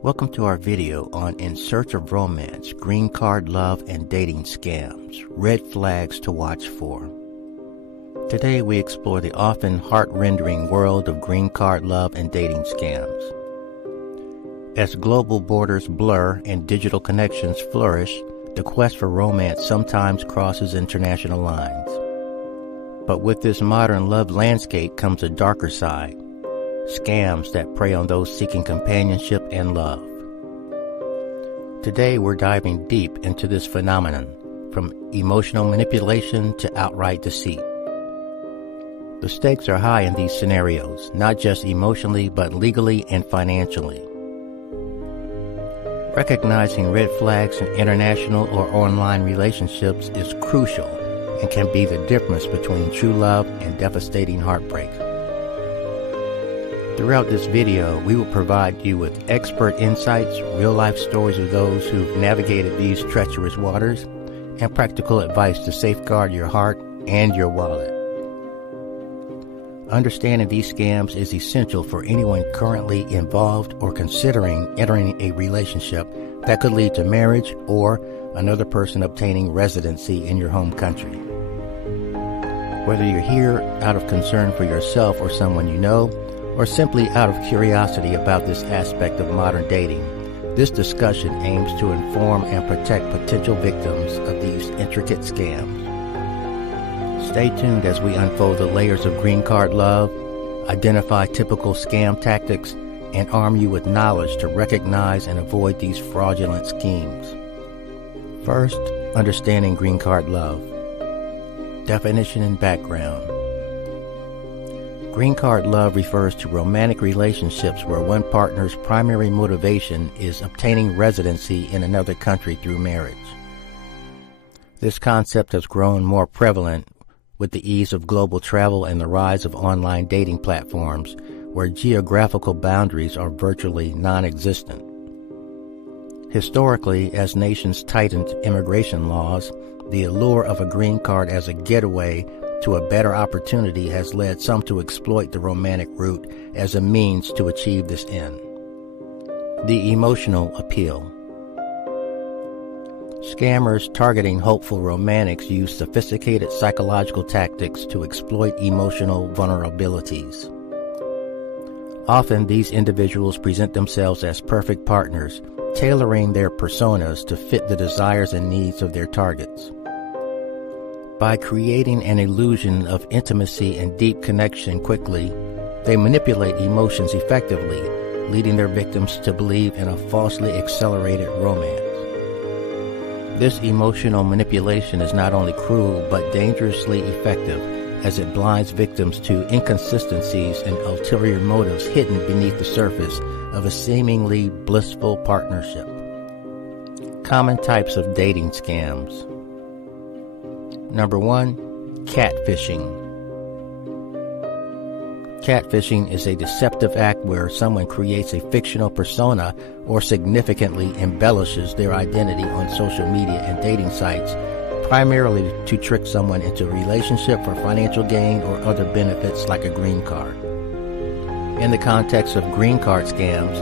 Welcome to our video on In Search of Romance, Green Card Love and Dating Scams, Red Flags to Watch For. Today we explore the often heart-rending world of green card love and dating scams. As global borders blur and digital connections flourish, the quest for romance sometimes crosses international lines. But with this modern love landscape comes a darker side. Scams that prey on those seeking companionship and love. Today we're diving deep into this phenomenon, from emotional manipulation to outright deceit. The stakes are high in these scenarios, not just emotionally but legally and financially. Recognizing red flags in international or online relationships is crucial and can be the difference between true love and devastating heartbreak. Throughout this video, we will provide you with expert insights, real-life stories of those who've navigated these treacherous waters, and practical advice to safeguard your heart and your wallet. Understanding these scams is essential for anyone currently involved or considering entering a relationship that could lead to marriage or another person obtaining residency in your home country. Whether you're here out of concern for yourself or someone you know, or simply out of curiosity about this aspect of modern dating, this discussion aims to inform and protect potential victims of these intricate scams. Stay tuned as we unfold the layers of green card love, identify typical scam tactics, and arm you with knowledge to recognize and avoid these fraudulent schemes. First, understanding green card love. Definition and background. Green card love refers to romantic relationships where one partner's primary motivation is obtaining residency in another country through marriage. This concept has grown more prevalent with the ease of global travel and the rise of online dating platforms where geographical boundaries are virtually non-existent. Historically, as nations tightened immigration laws, the allure of a green card as a getaway to a better opportunity has led some to exploit the romantic route as a means to achieve this end. The emotional appeal. Scammers targeting hopeful romantics use sophisticated psychological tactics to exploit emotional vulnerabilities. Often these individuals present themselves as perfect partners, tailoring their personas to fit the desires and needs of their targets. By creating an illusion of intimacy and deep connection quickly, they manipulate emotions effectively, leading their victims to believe in a falsely accelerated romance. This emotional manipulation is not only cruel but dangerously effective, as it blinds victims to inconsistencies and ulterior motives hidden beneath the surface of a seemingly blissful partnership. Common types of dating scams. Number 1, catfishing. Catfishing is a deceptive act where someone creates a fictional persona or significantly embellishes their identity on social media and dating sites, primarily to trick someone into a relationship for financial gain or other benefits like a green card. In the context of green card scams,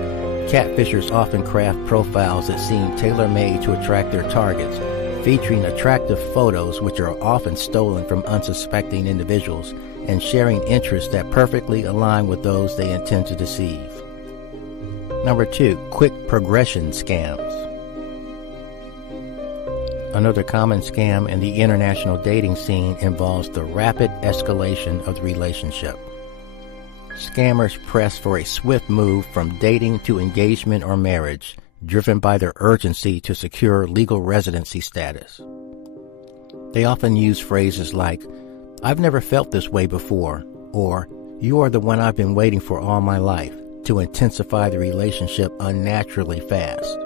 catfishers often craft profiles that seem tailor-made to attract their targets, featuring attractive photos which are often stolen from unsuspecting individuals and sharing interests that perfectly align with those they intend to deceive. Number 2, quick progression scams. Another common scam in the international dating scene involves the rapid escalation of the relationship. Scammers press for a swift move from dating to engagement or marriage, driven by their urgency to secure legal residency status. They often use phrases like, "I've never felt this way before," or "You are the one I've been waiting for all my life," to intensify the relationship unnaturally fast.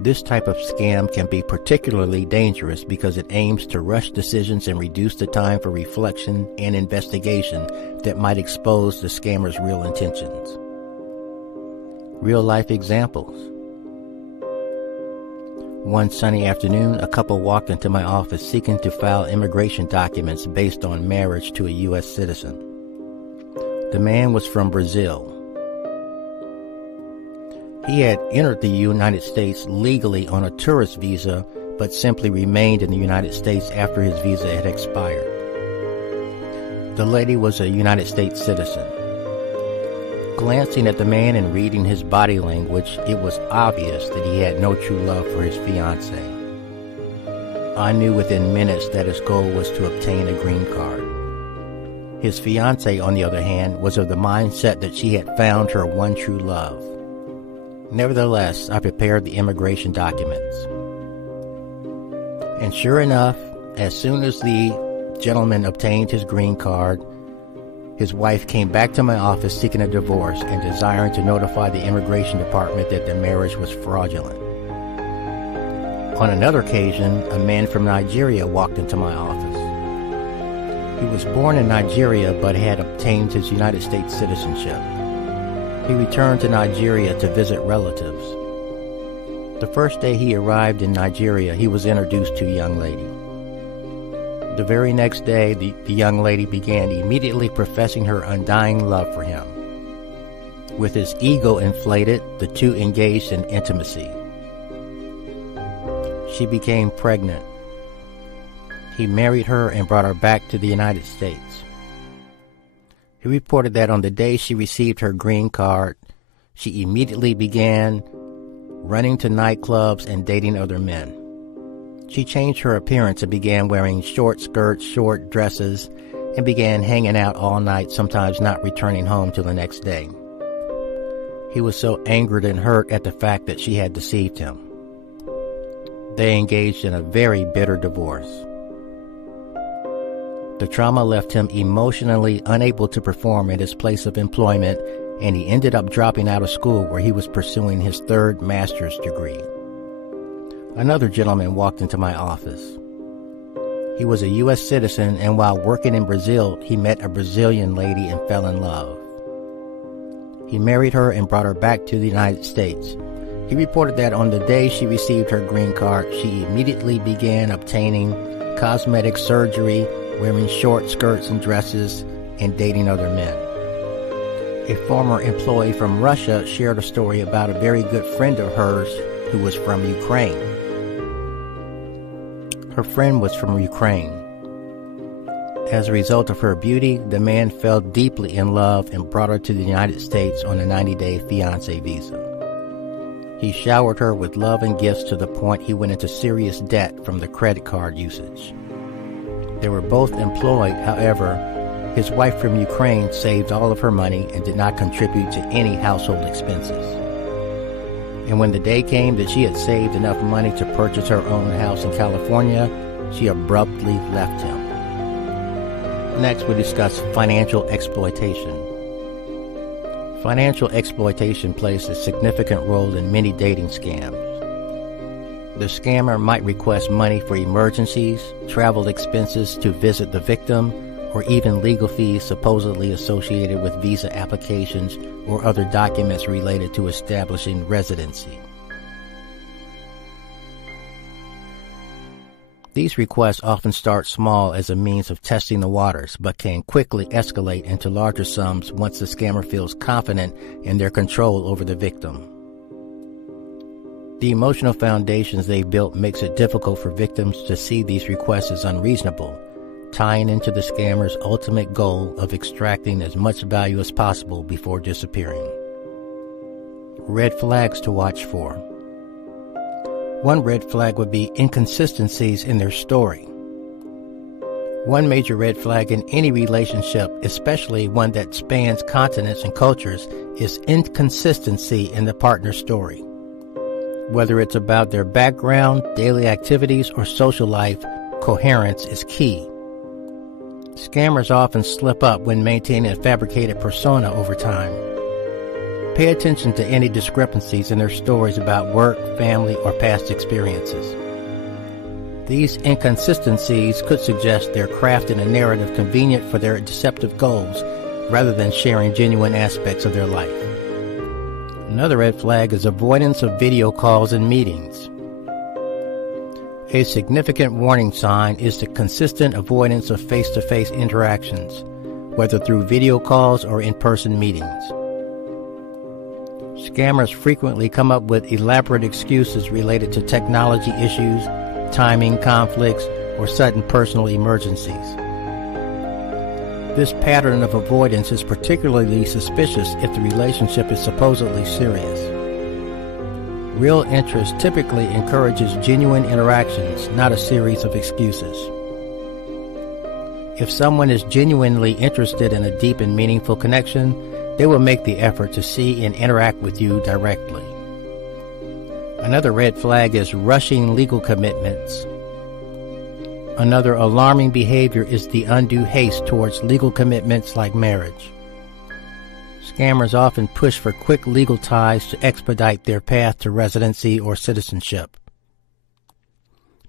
This type of scam can be particularly dangerous because it aims to rush decisions and reduce the time for reflection and investigation that might expose the scammer's real intentions. Real-life examples. One sunny afternoon, a couple walked into my office seeking to file immigration documents based on marriage to a U.S. citizen. The man was from Brazil. He had entered the United States legally on a tourist visa, but simply remained in the United States after his visa had expired. The lady was a United States citizen. Glancing at the man and reading his body language, it was obvious that he had no true love for his fiancée. I knew within minutes that his goal was to obtain a green card. His fiancée, on the other hand, was of the mindset that she had found her one true love. Nevertheless, I prepared the immigration documents. And sure enough, as soon as the gentleman obtained his green card, his wife came back to my office seeking a divorce and desiring to notify the immigration department that the marriage was fraudulent. On another occasion, a man from Nigeria walked into my office. He was born in Nigeria but had obtained his United States citizenship. He returned to Nigeria to visit relatives. The first day he arrived in Nigeria, he was introduced to a young lady. The very next day, the young lady began immediately professing her undying love for him. With his ego inflated, the two engaged in intimacy. She became pregnant. He married her and brought her back to the United States. He reported that on the day she received her green card, she immediately began running to nightclubs and dating other men. She changed her appearance and began wearing short skirts, short dresses, and began hanging out all night, sometimes not returning home till the next day. He was so angered and hurt at the fact that she had deceived him. They engaged in a very bitter divorce. The trauma left him emotionally unable to perform at his place of employment, and he ended up dropping out of school where he was pursuing his third master's degree. Another gentleman walked into my office. He was a U.S. citizen, and while working in Brazil, he met a Brazilian lady and fell in love. He married her and brought her back to the United States. He reported that on the day she received her green card, she immediately began obtaining cosmetic surgery, wearing short skirts and dresses, and dating other men. A former employee from Russia shared a story about a very good friend of hers who was from Ukraine. Her friend was from Ukraine. As a result of her beauty, the man fell deeply in love and brought her to the United States on a 90-day fiancé visa. He showered her with love and gifts to the point he went into serious debt from the credit card usage. They were both employed, however, his wife from Ukraine saved all of her money and did not contribute to any household expenses. And when the day came that she had saved enough money to purchase her own house in California, she abruptly left him. Next, we discuss financial exploitation. Financial exploitation plays a significant role in many dating scams. The scammer might request money for emergencies, travel expenses to visit the victim, or even legal fees supposedly associated with visa applications or other documents related to establishing residency. These requests often start small as a means of testing the waters, but can quickly escalate into larger sums once the scammer feels confident in their control over the victim. The emotional foundations they've built makes it difficult for victims to see these requests as unreasonable, tying into the scammer's ultimate goal of extracting as much value as possible before disappearing. Red flags to watch for. One red flag would be inconsistencies in their story. One major red flag in any relationship, especially one that spans continents and cultures, is inconsistency in the partner's story. Whether it's about their background, daily activities, or social life, coherence is key. Scammers often slip up when maintaining a fabricated persona over time. Pay attention to any discrepancies in their stories about work, family, or past experiences. These inconsistencies could suggest they're crafting a narrative convenient for their deceptive goals rather than sharing genuine aspects of their life. Another red flag is avoidance of video calls and meetings. A significant warning sign is the consistent avoidance of face-to-face interactions, whether through video calls or in-person meetings. Scammers frequently come up with elaborate excuses related to technology issues, timing conflicts, or sudden personal emergencies. This pattern of avoidance is particularly suspicious if the relationship is supposedly serious. Real interest typically encourages genuine interactions, not a series of excuses. If someone is genuinely interested in a deep and meaningful connection, they will make the effort to see and interact with you directly. Another red flag is rushing legal commitments. Another alarming behavior is the undue haste towards legal commitments like marriage. Scammers often push for quick legal ties to expedite their path to residency or citizenship.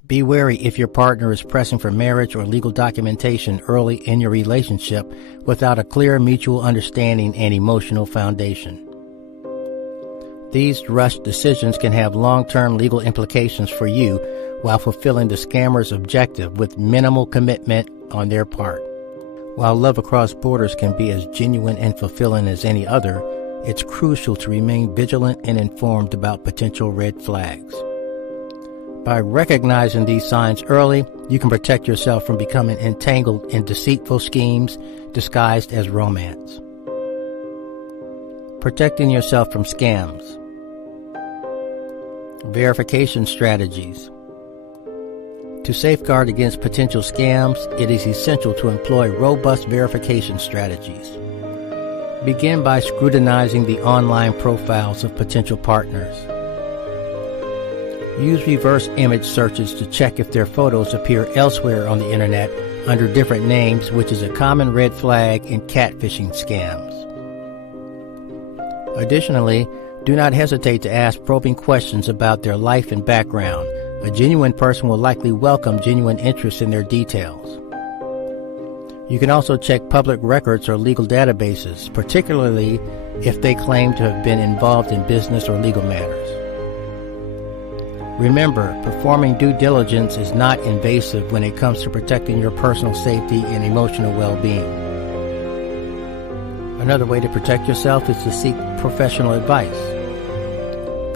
Be wary if your partner is pressing for marriage or legal documentation early in your relationship without a clear mutual understanding and emotional foundation. These rushed decisions can have long-term legal implications for you while fulfilling the scammer's objective with minimal commitment on their part. While love across borders can be as genuine and fulfilling as any other, it's crucial to remain vigilant and informed about potential red flags. By recognizing these signs early, you can protect yourself from becoming entangled in deceitful schemes disguised as romance. Protecting yourself from scams. Verification strategies. To safeguard against potential scams, it is essential to employ robust verification strategies. Begin by scrutinizing the online profiles of potential partners. Use reverse image searches to check if their photos appear elsewhere on the internet under different names, which is a common red flag in catfishing scams. Additionally, do not hesitate to ask probing questions about their life and background. A genuine person will likely welcome genuine interest in their details. You can also check public records or legal databases, particularly if they claim to have been involved in business or legal matters. Remember, performing due diligence is not invasive when it comes to protecting your personal safety and emotional well-being. Another way to protect yourself is to seek professional advice.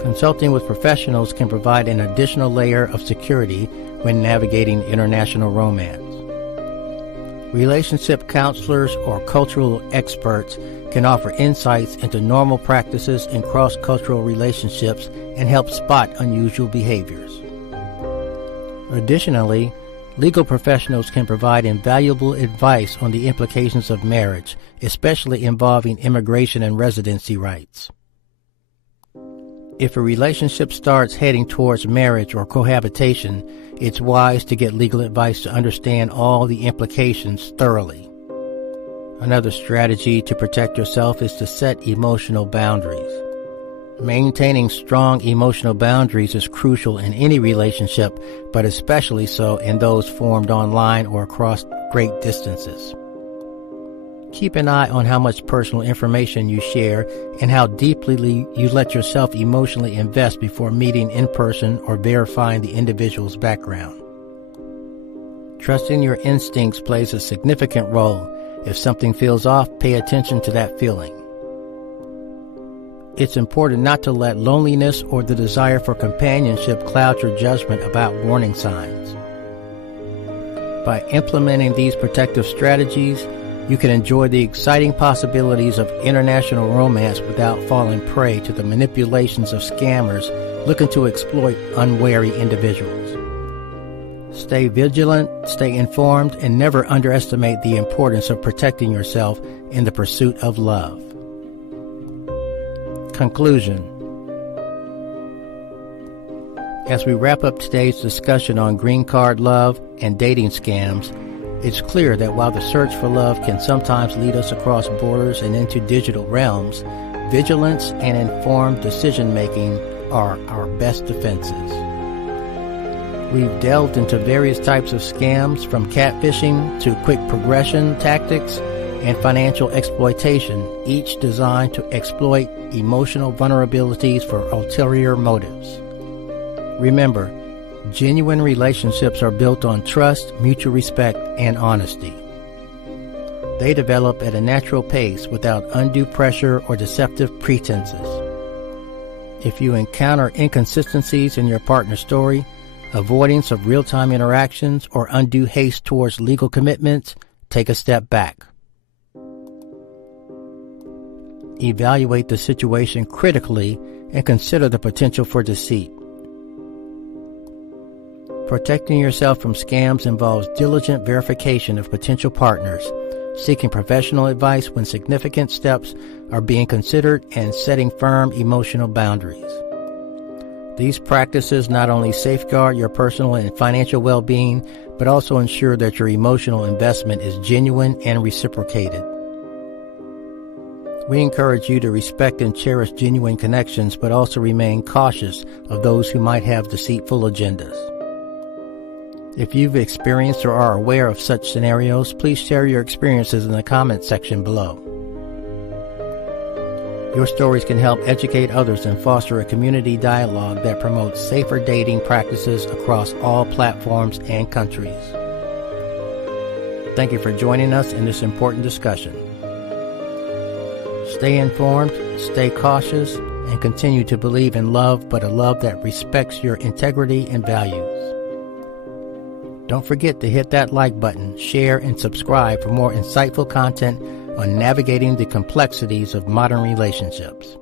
Consulting with professionals can provide an additional layer of security when navigating international romance. Relationship counselors or cultural experts can offer insights into normal practices in cross-cultural relationships and help spot unusual behaviors. Additionally, legal professionals can provide invaluable advice on the implications of marriage, especially involving immigration and residency rights. If a relationship starts heading towards marriage or cohabitation, it's wise to get legal advice to understand all the implications thoroughly. Another strategy to protect yourself is to set emotional boundaries. Maintaining strong emotional boundaries is crucial in any relationship, but especially so in those formed online or across great distances. Keep an eye on how much personal information you share and how deeply you let yourself emotionally invest before meeting in person or verifying the individual's background. Trusting your instincts plays a significant role. If something feels off, pay attention to that feeling. It's important not to let loneliness or the desire for companionship cloud your judgment about warning signs. By implementing these protective strategies, you can enjoy the exciting possibilities of international romance without falling prey to the manipulations of scammers looking to exploit unwary individuals. Stay vigilant, stay informed, and never underestimate the importance of protecting yourself in the pursuit of love. Conclusion. As we wrap up today's discussion on green card love and dating scams, it's clear that while the search for love can sometimes lead us across borders and into digital realms, vigilance and informed decision-making are our best defenses. We've delved into various types of scams, from catfishing to quick progression tactics and financial exploitation, each designed to exploit emotional vulnerabilities for ulterior motives. Remember, genuine relationships are built on trust, mutual respect, and honesty. They develop at a natural pace without undue pressure or deceptive pretenses. If you encounter inconsistencies in your partner's story, avoidance of real-time interactions, or undue haste towards legal commitments, take a step back. Evaluate the situation critically and consider the potential for deceit. Protecting yourself from scams involves diligent verification of potential partners, seeking professional advice when significant steps are being considered, and setting firm emotional boundaries. These practices not only safeguard your personal and financial well-being, but also ensure that your emotional investment is genuine and reciprocated. We encourage you to respect and cherish genuine connections, but also remain cautious of those who might have deceitful agendas. If you've experienced or are aware of such scenarios, please share your experiences in the comments section below. Your stories can help educate others and foster a community dialogue that promotes safer dating practices across all platforms and countries. Thank you for joining us in this important discussion. Stay informed, stay cautious, and continue to believe in love, but a love that respects your integrity and values. Don't forget to hit that like button, share, and subscribe for more insightful content on navigating the complexities of modern relationships.